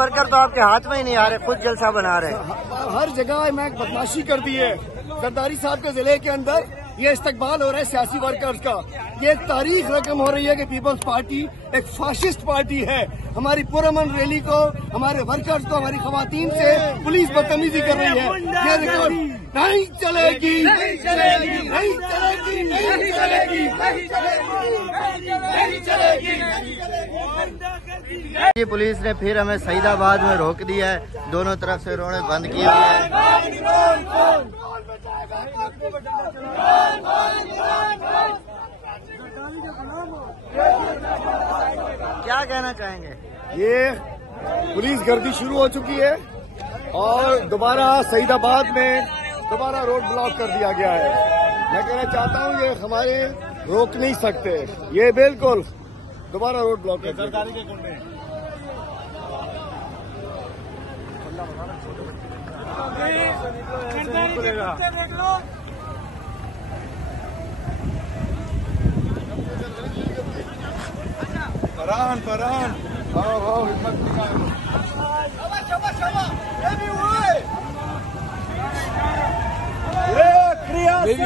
Worker तो आपके हाथ में ही नहीं आ रहे, खुद जलसा बना रहे हैं। हर जगह मैं बदमाशी कर दी है। जरदारी साहब के जिले के अंदर ये इस्तकबाल हो रहा है सियासी वर्कर्स का। ये एक तारीख रकम हो रही है कि पीपल्स पार्टी एक फाशिस्ट पार्टी है। हमारी पुरअमन रैली को, हमारे वर्कर्स को, हमारी खवातीन से पुलिस बदतमीजी कर रही है। ये रिकॉर्ड नहीं चलेगी, नहीं चलेगी, नहीं चलेगी, नहीं चलेगी, नहीं चलेगी। ये पुलिस ने फिर हमें सईदाबाद में रोक दिया है, दोनों तरफ से उन्होंने बंद किया हुआ है। क्या कहना चाहेंगे? ये पुलिस गर्दी शुरू हो चुकी है और दोबारा सईदाबाद में दोबारा रोड ब्लॉक कर दिया गया है। मैं कहना चाहता हूँ ये हमारे रोक नहीं सकते, ये बिल्कुल दोबारा रोड ब्लॉक कर दिया। फरहान आओ हिम्मत नहीं